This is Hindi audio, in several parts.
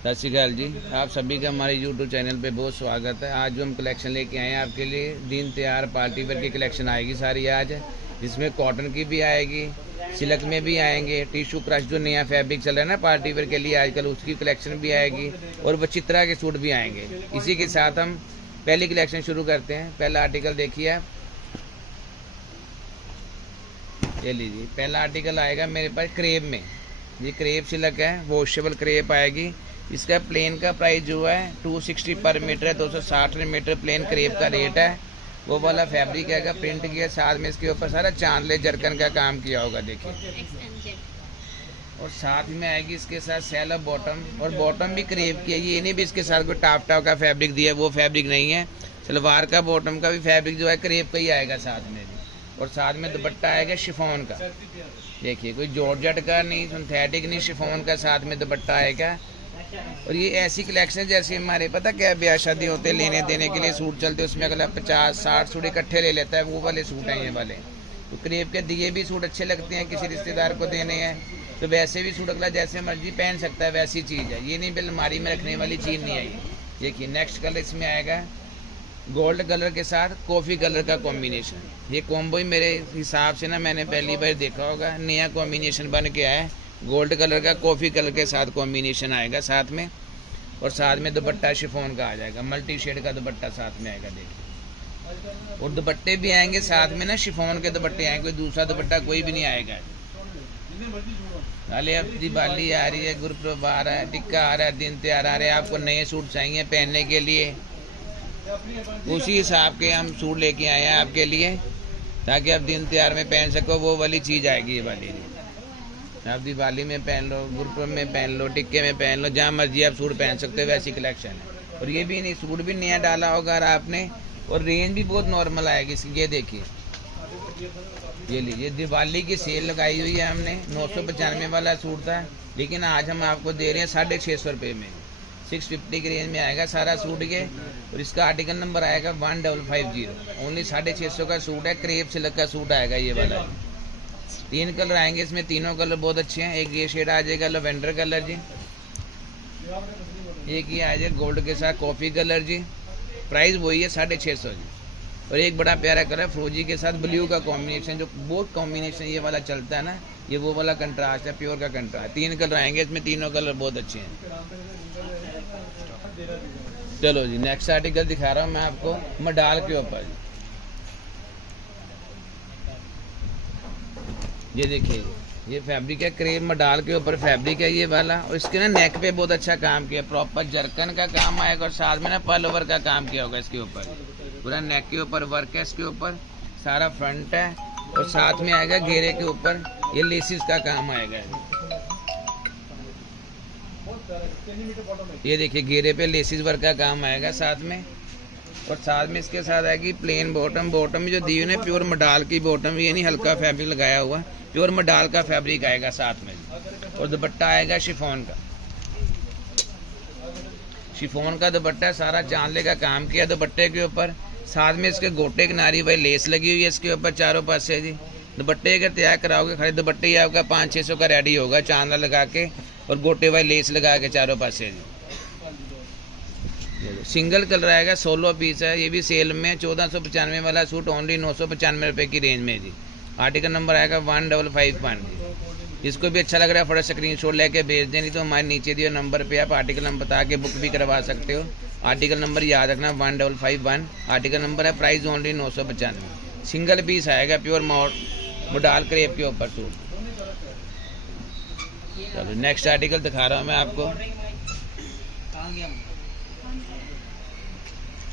सत श्रीकाल जी, आप सभी का हमारे YouTube चैनल पे बहुत स्वागत है। आज जो हम कलेक्शन लेके आए हैं आपके लिए, दिन तैयार पार्टी वेयर की कलेक्शन आएगी सारी आज, जिसमें कॉटन की भी आएगी, सिल्क में भी आएंगे, टिश्यू क्रश जो नया फैब्रिक चल रहा है ना पार्टी वेयर के लिए आजकल, उसकी कलेक्शन भी आएगी और वचित्रा के सूट भी आएंगे। इसी के साथ हम पहली कलेक्शन शुरू करते हैं। पहला आर्टिकल देखिए आप, ये लीजिए। पहला आर्टिकल आएगा मेरे पास क्रेप में, ये क्रेप सिल्क है, वॉशेबल क्रेप आएगी। इसका प्लेन का प्राइस जो है 260 पर मीटर है, 260 मीटर प्लेन क्रेप का रेट है। वो वाला फैब्रिक आएगा, प्रिंट किया, साथ में इसके ऊपर सारा चांदले जरकन का काम किया होगा, देखिए। और साथ में आएगी इसके साथ सैलो बॉटम, और बॉटम भी क्रेप की है। ये नहीं भी इसके साथ कोई टाप टाप का फैब्रिक दिया, वो फैब्रिक नहीं है। सलवार का बॉटम का भी फैब्रिक जो है क्रेप का ही आएगा साथ में भी। और साथ में दुपट्टा आएगा शिफॉन का, देखिए, कोई जॉर्जेट का नहीं, सिंथेटिक नहीं, शिफॉन का साथ में दुपट्टा आएगा। और ये ऐसी कलेक्शन जैसे हमारे पता क्या ब्याह शादी होते लेने देने के लिए सूट चलते, उसमें अगला 50-60 सूट इकट्ठे ले लेता है, वो वाले सूट हैं ये वाले। तो क्रेप के दिए भी सूट अच्छे लगते हैं, किसी रिश्तेदार को देने हैं तो वैसे भी सूट अगला जैसे मर्जी पहन सकता है, वैसी चीज़ है। ये नहीं बिल अलमारी में रखने वाली चीज़ नहीं है ये। देखिए नेक्स्ट कलर इसमें आएगा गोल्ड कलर के साथ कॉफ़ी कलर का कॉम्बिनेशन। ये कॉम्बो ही मेरे हिसाब से ना मैंने पहली बार देखा होगा, नया कॉम्बिनेशन बन के आया है। गोल्ड कलर का कॉफ़ी कलर के साथ कॉम्बिनेशन आएगा साथ में, और साथ में दुपट्टा शिफॉन का आ जाएगा, मल्टी शेड का दुपट्टा साथ में आएगा, देखिए। और दुपट्टे भी आएंगे साथ में ना, शिफॉन के दुपट्टे आएंगे, कोई दूसरा दुपट्टा कोई भी नहीं आएगा। अरे अब दिवाली आ रही है, गुरुपर्व आ रहा है, टिक्का आ रहा है, दिन त्योहार आ रहे हैं, आपको नए सूट चाहिए पहनने के लिए, उसी हिसाब के हम सूट लेके आए हैं आपके लिए, ताकि आप दिन त्योहार में पहन सको। वो वाली चीज़ आएगी ये वाली, आप दिवाली में पहन लो, गुरुपर्व में पहन लो, टिक्के में पहन लो, जहाँ मर्जी आप सूट पहन सकते हो, वैसी कलेक्शन है। और ये भी नहीं, सूट भी नया डाला होगा आपने, और रेंज भी बहुत नॉर्मल आएगी इसकी। ये देखिए, ये लीजिए, दिवाली की सेल लगाई हुई है हमने। 995 वाला सूट था, लेकिन आज हम आपको दे रहे हैं 650 रुपये में, 650 की रेंज में आएगा सारा सूट ये। और इसका आर्टिकल नंबर आएगा 1550। ओनली 650 का सूट है, क्रेप सिल्क का सूट आएगा ये वाला। 3 कलर आएंगे इसमें, तीनों कलर बहुत अच्छे हैं। एक ये शेड आ जाएगा लवेंडर कलर जी, एक ये आ जाएगा गोल्ड के साथ कॉफ़ी कलर जी, प्राइस वही है 650 जी। और एक बड़ा प्यारा कलर फ्रोजी के साथ ब्लू का कॉम्बिनेशन, जो बहुत कॉम्बिनेशन ये वाला चलता है ना, ये वो वाला कंट्रास्ट है, प्योर का कंट्रास्ट। 3 कलर आएंगे इसमें, तीनों कलर बहुत अच्छे हैं। चलो जी, नेक्स्ट आर्टिकल दिखा रहा हूँ मैं आपको, मडाल के ऊपर। ये देखिए, ये फैब्रिक है क्रेप मडाल के ऊपर फैब्रिक है ये वाला। और इसके ना नेक पे बहुत अच्छा काम किया, प्रॉपर जरकन का काम आएगा, और साथ में ना पल ओवर का काम किया होगा इसके ऊपर, पूरा नेक के ऊपर वर्क है इसके ऊपर, सारा फ्रंट है। और साथ में आएगा घेरे के ऊपर ये लेसिस का काम आएगा, ये देखिए घेरे पे लेसिस वर्क का काम आएगा साथ में। और साथ में इसके साथ आएगी प्लेन बॉटम। बॉटम जो दी हुई है प्योर मडाल की बॉटम, ये नहीं हल्का फैब्रिक लगाया हुआ, प्योर मडाल का फैब्रिक आएगा साथ में। और दुपट्टा आएगा शिफॉन का, शिफॉन का दुपट्टा, सारा चांदले का काम किया दुपट्टे के ऊपर। साथ में इसके गोटे किनारी भाई लेस लगी हुई है इसके ऊपर चारों पास से जी। दुपट्टे अगर तैयार कराओगे, खाली दुपट्टे ही आपका 500-600 का रेडी होगा, चांदला लगा के और गोटे भाई लेस लगा के चारों पास से जी। सिंगल कलर आएगा, 16 पीस है, ये भी सेल में 1495 वाला सूट ओनली 995 रुपये की रेंज में जी। आर्टिकल नंबर आएगा 1551 जी। जिसको भी अच्छा लग रहा है फटाफट स्क्रीनशॉट लेके भेज दें, नहीं तो हमारे नीचे दिए नंबर पे आप आर्टिकल नंबर बता के बुक भी करवा सकते हो। आर्टिकल नंबर याद रखना 1551 आर्टिकल नंबर है, प्राइस ओनली 995। सिंगल पीस आएगा, प्योर मडाल क्रेप के ऊपर सूट। चलो नेक्स्ट आर्टिकल दिखा रहा हूँ मैं आपको।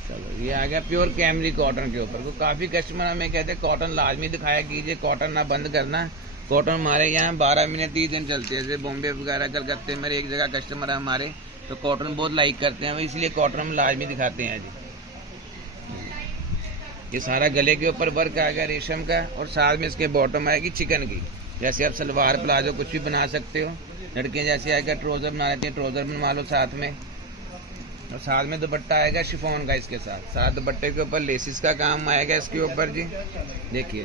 चलो ये आ गया प्योर कैमरी कॉटन के ऊपर। को काफ़ी कस्टमर हमें कहते हैं कॉटन लाजमी दिखाया कीजिए, कॉटन ना बंद करना। कॉटन हमारे यहाँ 12 महीने 30 दिन चलते हैं, जैसे बॉम्बे वगैरह कलकत्ते में एक जगह कस्टमर है हमारे, तो कॉटन बहुत लाइक करते हैं, इसलिए कॉटन हम लाजमी दिखाते हैं जी। ये सारा गले के ऊपर वर्क आ गया रेशम का, और साथ में इसके बॉटम आएगी चिकन की, जैसे आप सलवार प्लाजो कुछ भी बना सकते हो। लड़कियाँ जैसे आएगा ट्राउज़र बना लेती हैं, ट्राउज़र बनवा लो साथ में। और साथ में दुपट्टा आएगा शिफॉन का, इसके साथ दुपट्टे के ऊपर लेसिस का काम आएगा इसके ऊपर जी। देखिए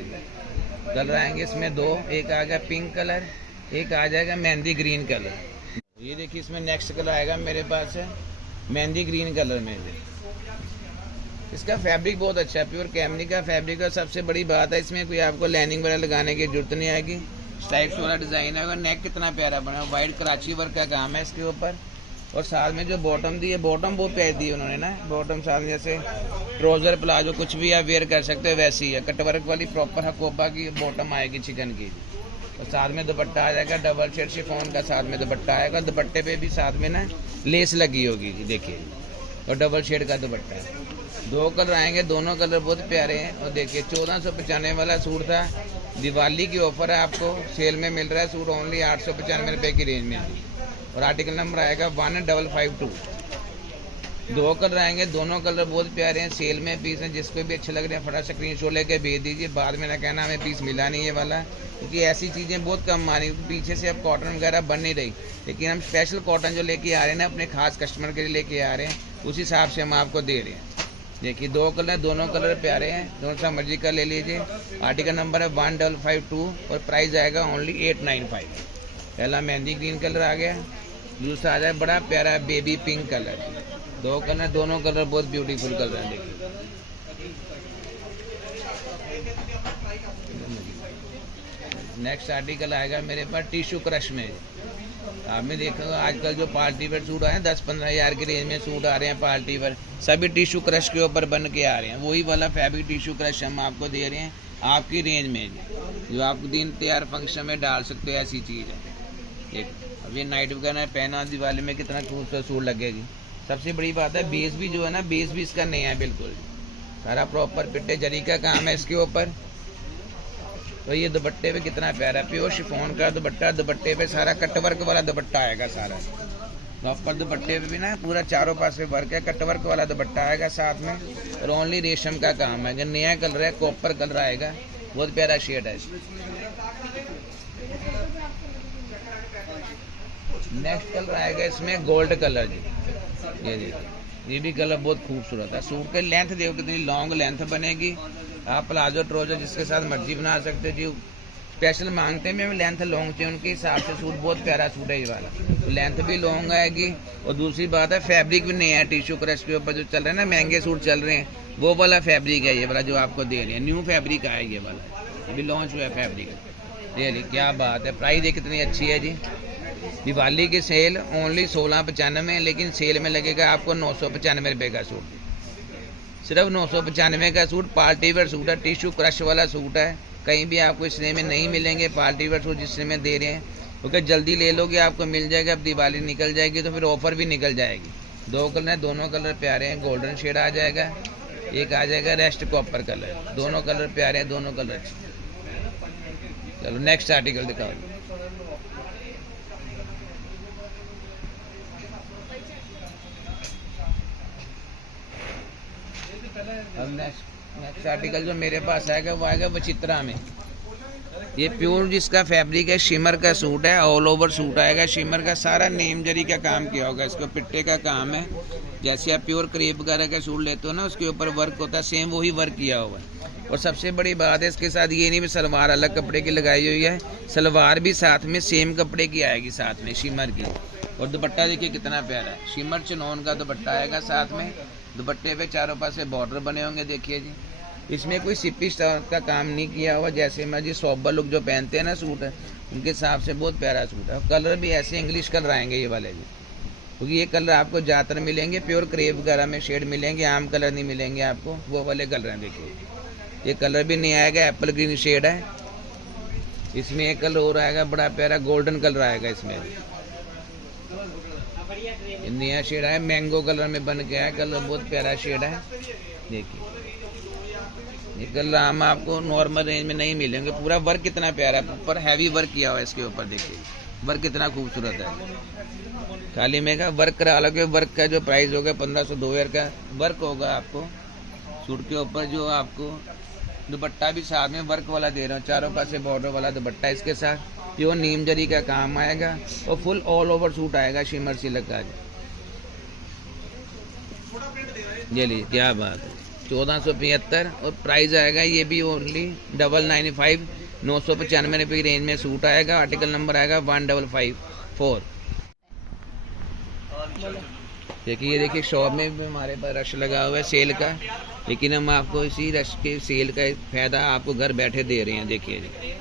कलर आएंगे इसमें 2, एक आ गया पिंक कलर, एक आ जाएगा मेहंदी ग्रीन कलर। ये देखिए इसमें नेक्स्ट कलर आएगा मेरे पास है मेहंदी ग्रीन कलर में। इसका फैब्रिक बहुत अच्छा है, प्योर कैमरी का फैब्रिक है। सबसे बड़ी बात है इसमें कोई आपको लाइनिंग वगैरह लगाने की जरूरत नहीं आएगी। स्ट्राइप्स वाला डिज़ाइन है और नेक कितना प्यारा बना है, वाइट कराची वर्क का काम है इसके ऊपर। और साथ में जो बॉटम दी है, बॉटम बहुत प्यारी दी है उन्होंने ना। बॉटम साथ में जैसे ट्राउजर प्लाजो कुछ भी आप वेयर कर सकते हो वैसी है। कटवर्क वाली प्रॉपर हकोबा की बॉटम आएगी चिकन की। और साथ में दुपट्टा आ जाएगा डबल शेड शिफॉन का, साथ में दुपट्टा आएगा। दुपट्टे पे भी साथ में ना लेस लगी होगी देखिए, और डबल शेड का दुपट्टा है। 2 कलर आएंगे, दोनों कलर बहुत प्यारे हैं। और देखिए 1495 वाला सूट था, दिवाली की ऑफर है, आपको सेल में मिल रहा है सूट ओनली 895 रुपये की रेंज में। और आर्टिकल नंबर आएगा 1552। 2 कलर आएंगे, दोनों कलर बहुत प्यारे हैं। सेल में पीस हैं, जिसको भी अच्छे लग रहे हैं फटाफट स्क्रीनशॉट लेके भेज दीजिए। बाद में ना कहना हमें पीस मिला नहीं ये वाला, क्योंकि ऐसी चीज़ें बहुत कम आ रही, क्योंकि पीछे से अब कॉटन वगैरह बन नहीं रही। लेकिन हम स्पेशल कॉटन जो लेके आ रहे हैं ना, अपने खास कस्टमर के लिए लेके आ रहे हैं, उस हिसाब से हम आपको दे रहे हैं। देखिए 2 कलर, दोनों कलर प्यारे हैं, दोनों सा मर्जी का ले लीजिए। आर्टिकल नंबर है 1552 और प्राइस आएगा ओनली 895। पहला मेहंदी ग्रीन कलर आ गया, दूसरा आ जाए बड़ा प्यारा बेबी पिंक कलर। 2 कलर, दोनों कलर बहुत ब्यूटीफुल कलर है। देखिए नेक्स्ट आर्टिकल आएगा मेरे पास टिश्यू क्रश में। आपने देखा आजकल जो पार्टी वेयर सूट आए हैं 10-15 हज़ार की रेंज में सूट आ रहे हैं पार्टी वेयर, सभी टिश्यू क्रश के ऊपर बन के आ रहे हैं। वही वाला फैब्रिक टिश्यू क्रश हम आपको दे रहे हैं आपकी रेंज में, जो आप दिन तैयार फंक्शन में डाल सकते हो, ऐसी चीज़ है। एक अब ये नाइट वगैरह पहना दिवाली में कितना खूबसूरत सूट लगेगी। सबसे बड़ी बात है बेस भी जो है ना, बेस भी इसका नया है बिल्कुल, सारा प्रॉपर पिट्टे जरी का काम है इसके ऊपर। तो ये दुपट्टे पे कितना प्यारा है, प्योर शिफॉन का दुपट्टा। दुपट्टे पे सारा कटवर्क वाला दुपट्टा आएगा सारा। प्रॉपर दुपट्टे पे भी ना पूरा चारों पासे वर्क है, कटवर्क वाला दुपट्टा आएगा साथ में। और ओनली रेशम का काम है। नया कलर है, कॉपर कलर आएगा, बहुत प्यारा शेड है। नेक्स्ट कलर आएगा इसमें गोल्ड कलर जी। ये भी कलर बहुत खूबसूरत है। सूट के लेंथ देखो कितनी लॉन्ग लेंथ बनेगी। आप प्लाजो ट्राउजर जिसके साथ मर्जी बना सकते हो जी। स्पेशल मांगते हैं मैं लेंथ लॉन्ग चाहिए, उनके हिसाब से सूट बहुत प्यारा सूट है ये वाला। लेंथ भी लॉन्ग आएगी और दूसरी बात है फैब्रिक भी नया है। टिश्यू क्रश के ऊपर जो चल रहे हैं ना महंगे सूट चल रहे हैं, वो वाला फैब्रिक है ये वाला जो आपको दे रहे हैं। न्यू फैब्रिक आया ये वाला, अभी लॉन्च हुआ है फैब्रिक। ये क्या बात है, प्राइस देख कितनी अच्छी है जी। दिवाली की सेल ओनली 1695, लेकिन सेल में लगेगा आपको 995 रुपये का सूट। सिर्फ 995 का सूट, पार्टी वेयर सूट है, टिश्यू क्रश वाला सूट है। कहीं भी आपको इस रेंज में नहीं मिलेंगे पार्टी वेयर सूट जिस में दे रहे हैं, क्योंकि जल्दी ले लोगे आपको मिल जाएगा। अब दिवाली निकल जाएगी तो फिर ऑफर भी निकल जाएगी। 2 कलर है, दोनों कलर प्यारे हैं। गोल्डन शेड आ जाएगा, एक आ जाएगा रेस्ट कॉपर कलर। दोनों कलर प्यारे हैं, दोनों कलर अच्छे। चलो नेक्स्ट आर्टिकल दिखाओ। अब नेक्स्ट आर्टिकल जो मेरे पास आएगा वो आएगा विचित्रा में। ये प्योर जिसका फैब्रिक है शिमर का सूट है, ऑल ओवर सूट आएगा शिमर का। सारा नेम जरी का काम किया होगा, इसको पिट्टे का काम है। जैसे आप प्योर क्रेप वगैरह का सूट लेते हो ना, उसके ऊपर वर्क होता है, सेम वही वर्क किया हुआ है। और सबसे बड़ी बात है इसके साथ ये नहीं भी सलवार अलग कपड़े की लगाई हुई है, सलवार भी साथ में सेम कपड़े की आएगी साथ में शिमर की। और दुपट्टा देखिए कितना प्यारा है, शिमर चिनोन का दुपट्टा आएगा साथ में। दुपट्टे पे चारों पास से बॉर्डर बने होंगे देखिए जी। इसमें कोई सिप्पी का काम नहीं किया हुआ, जैसे मैं जी सोबर लुक जो पहनते हैं ना सूट है, उनके हिसाब से बहुत प्यारा सूट है। कलर भी ऐसे इंग्लिश कलर आएंगे ये वाले जी, क्योंकि ये कलर आपको ज़्यादातर मिलेंगे प्योर क्रेप वगैरह में शेड मिलेंगे, आम कलर नहीं मिलेंगे आपको, वो वाले कलर हैं। देखिए ये कलर भी नहीं आएगा, एप्पल ग्रीन शेड है। इसमें एक कलर और आएगा बड़ा प्यारा, गोल्डन कलर आएगा इसमें। नया शेड है, मैंगो कलर में बन के आया, कलर बहुत प्यारा शेड है। देखिए ये कलर हम आपको नॉर्मल रेंज में नहीं मिलेंगे। पूरा वर्क कितना प्यारा है, ऊपर हैवी वर्क किया हुआ है इसके ऊपर। देखिए वर्क कितना खूबसूरत है। खाली में का वर्क करा लोगे, वर्क का जो प्राइस होगा 1500-2000 का वर्क होगा आपको सूट के ऊपर। जो आपको दुपट्टा भी साथ में वर्क वाला दे रहा हूँ, चारों पास से बॉर्डर वाला दुपट्टा इसके साथ। प्योर नीम जरी का काम आएगा और फुल ऑल ओवर सूट आएगा शिमर सिल्क का। ये लीजिए क्या बात है, 1475 और प्राइस आएगा ये भी ओनली 995, 995 रुपये की रेंज में सूट आएगा। आर्टिकल नंबर आएगा 1554। देखिए, ये देखिए शॉप में भी हमारे पास रश लगा हुआ है सेल का, लेकिन हम आपको इसी रश के सेल का फ़ायदा आपको घर बैठे दे रहे हैं। देखिए जी,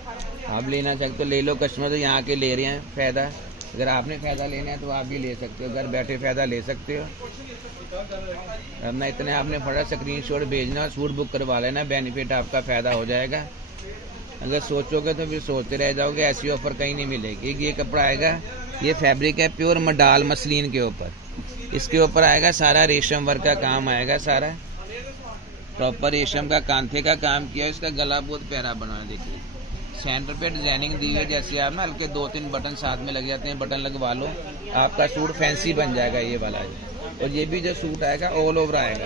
आप लेना चाहते तो ले लो, कस्टमर तो यहाँ के ले रहे हैं फ़ायदा। अगर आपने फ़ायदा लेना है तो आप भी ले सकते हो, घर बैठे फ़ायदा ले सकते हो। अब ना इतने आपने फटा स्क्रीनशॉट भेजना और सूट बुक करवा लेना, बेनिफिट आपका फ़ायदा हो जाएगा। अगर सोचोगे तो फिर सोचते रह जाओगे, ऐसी ऑफ़र कहीं नहीं मिलेगी। ये कपड़ा आएगा, ये फैब्रिक है प्योर मडाल मसलिन के ऊपर, इसके ऊपर आएगा सारा रेशम वर्क का काम आएगा, सारा प्रॉपर रेशम का कांथे का काम किया। इसका गला बहुत प्यारा बना है, देखिए सेंटर पे डिजाइनिंग दी है। जैसे आप ना हल्के 2-3 बटन साथ में लग जाते हैं, बटन लगवा लो, आपका सूट फैंसी बन जाएगा ये वाला। और ये भी जो सूट आएगा ऑल ओवर आएगा,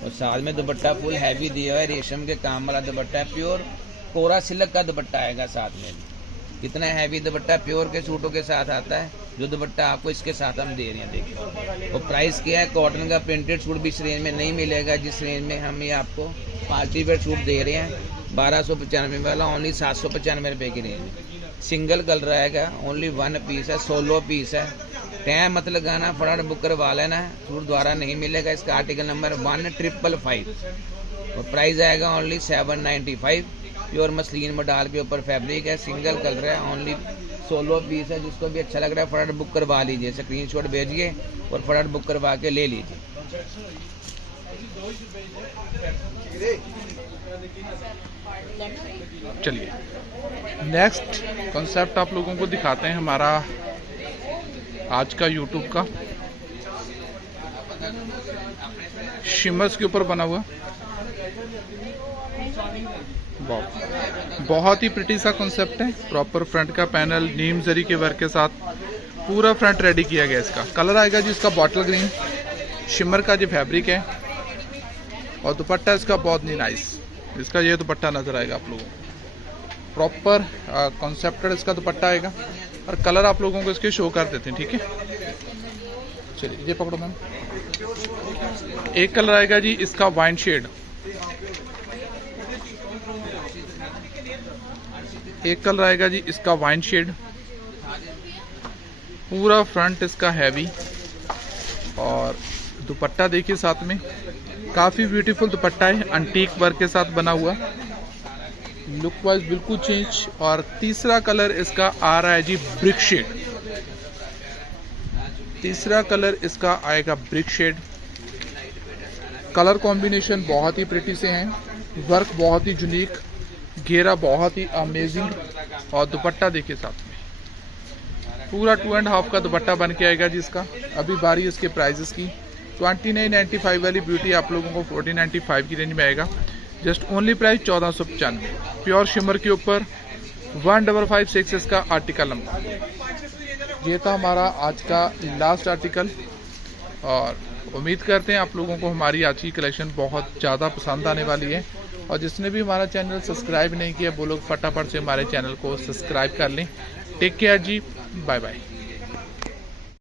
और साथ में दुपट्टा फुल हैवी दिया हुआ है, रेशम के काम वाला दुपट्टा है, प्योर कोरा सिल्क का दुपट्टा आएगा साथ में। कितना हैवी दुपट्टा प्योर के सूटों के साथ आता है, जो दुपट्टा आपको इसके साथ हम दे रहे हैं। देखिए, और प्राइस क्या है, कॉटन का प्रिंटेड सूट भी इस रेंज में नहीं मिलेगा जिस रेंज में हम ये आपको पार्टी वेयर सूट दे रहे हैं। 1295 वाला ओनली 795 रुपये की रेंज में। सिंगल कलर आएगा, ओनली 1 पीस है, सोलो पीस है। टाइम मत लगाना, फटाफट बुक करवा लेना है, सूट द्वारा नहीं मिलेगा। इसका आर्टिकल नंबर 1555 और प्राइस आएगा ओनली 795। प्योर मसलिन मडाल के ऊपर फैब्रिक है, सिंगल कलर है, ओनली सोलो पीस है। जिसको भी अच्छा लग रहा है फटाफट बुक करवा लीजिए, स्क्रीनशॉट भेजिए और फटाफट बुक करवा के ले लीजिए। चलिए नेक्स्ट कॉन्सेप्ट आप लोगों को दिखाते हैं, हमारा आज का यूट्यूब का शिमर्स के ऊपर बना हुआ बहुत ही प्रिटी सा कॉन्सेप्ट है। प्रॉपर फ्रंट का पैनल नीम जरी के वर्क के साथ पूरा फ्रंट रेडी किया गया। इसका कलर आएगा जी, इसका बॉटल ग्रीन शिमर का जो फैब्रिक है, और दुपट्टा इसका बहुत ही नाइस। इसका ये दुपट्टा नजर आएगा आप लोगों को, प्रॉपर कॉन्सेप्टेड इसका दुपट्टा आएगा। और कलर आप लोगों को इसके शो कर देते हैं, ठीक है। चलिए ये पकड़ो मैम। एक कलर आएगा जी इसका वाइन शेड, एक कलर आएगा जी इसका वाइन शेड। पूरा फ्रंट इसका हैवी, और दुपट्टा देखिए साथ में काफी ब्यूटीफुल दुपट्टा है, अंटीक वर्क के साथ बना हुआ, लुक वाइज बिल्कुल चेंज। और तीसरा कलर इसका आ रहा है जी ब्रिक शेड, तीसरा कलर इसका आएगा ब्रिक शेड। कलर कॉम्बिनेशन बहुत ही प्रिटी से हैं, वर्क बहुत ही यूनिक, घेरा बहुत ही अमेजिंग, और दुपट्टा देखिए साथ में पूरा 2.5 का दुपट्टा बन के आएगा जिसका। अभी बारी इसके प्राइजेस की, 2995 वाली ब्यूटी आप लोगों को 1495 की रेंज में आएगा। Just only price 1495। Pure shimmer के ऊपर 1556 इसका आर्टिकल नंबर। ये था हमारा आज का लास्ट आर्टिकल, और उम्मीद करते हैं आप लोगों को हमारी आज की कलेक्शन बहुत ज़्यादा पसंद आने वाली है। और जिसने भी हमारा चैनल सब्सक्राइब नहीं किया वो लोग फटाफट से हमारे चैनल को सब्सक्राइब कर लें। टेक केयर जी, बाय बाय।